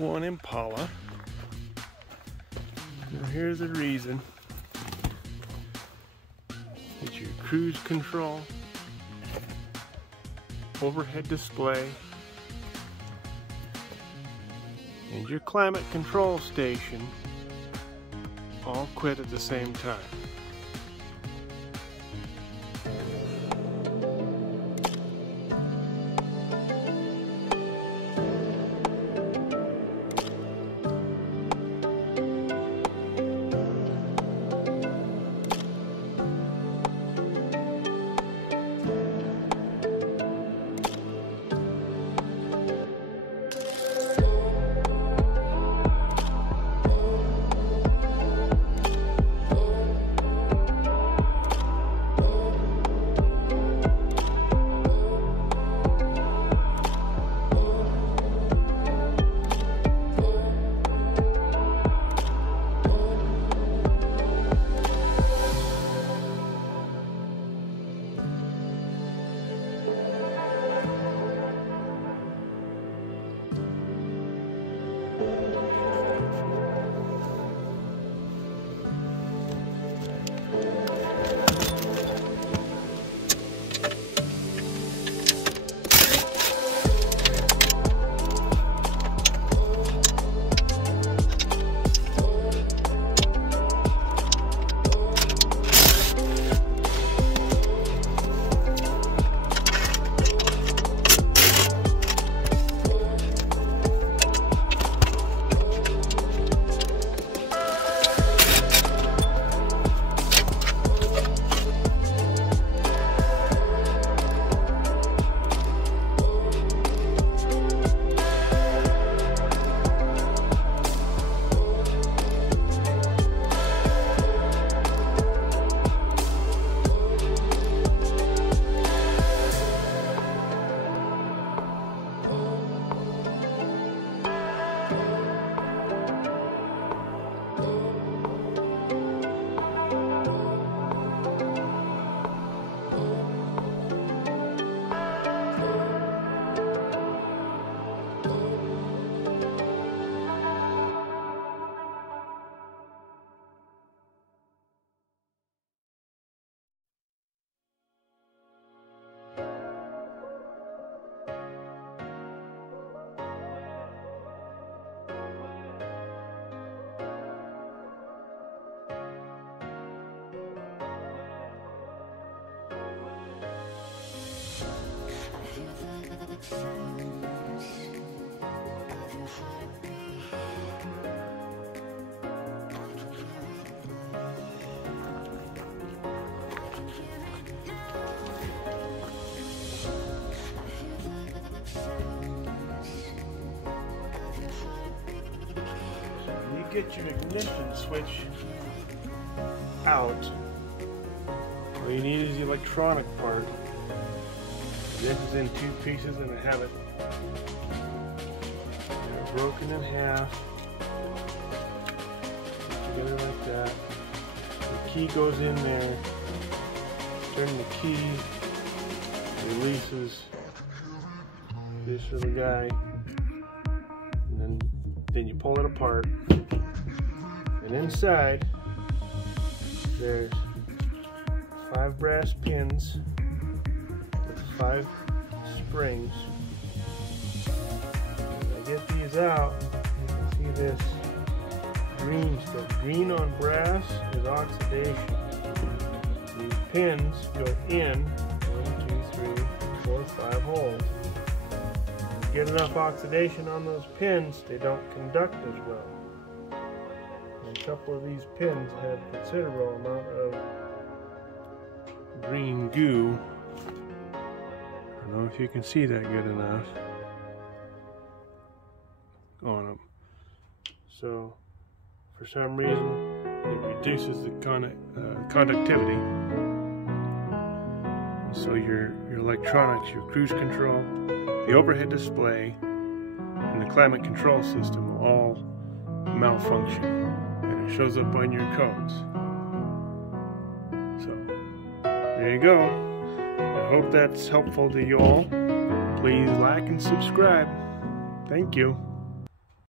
01 Impala. Now here's the reason. It's your cruise control, overhead display, and your climate control station all quit at the same time. Get your ignition switch out. All you need is the electronic part. This is in two pieces and I have it broken in half. Together like that. The key goes in there. Turn the key. Releases this little guy. And then you pull it apart. And inside, there's 5 brass pins with 5 springs. When I get these out, you can see this green stuff. Green on brass is oxidation. These pins go in 1, 2, 3, 4, 5 holes. If you get enough oxidation on those pins, they don't conduct as well. A couple of these pins have considerable amount of green goo. I don't know if you can see that good enough on them. So for some reason it reduces the conductivity. So your electronics, your cruise control, the overhead display, and the climate control system will all malfunction. And it shows up on your codes. So there you go. I hope that's helpful to you all. Please like and subscribe. Thank you.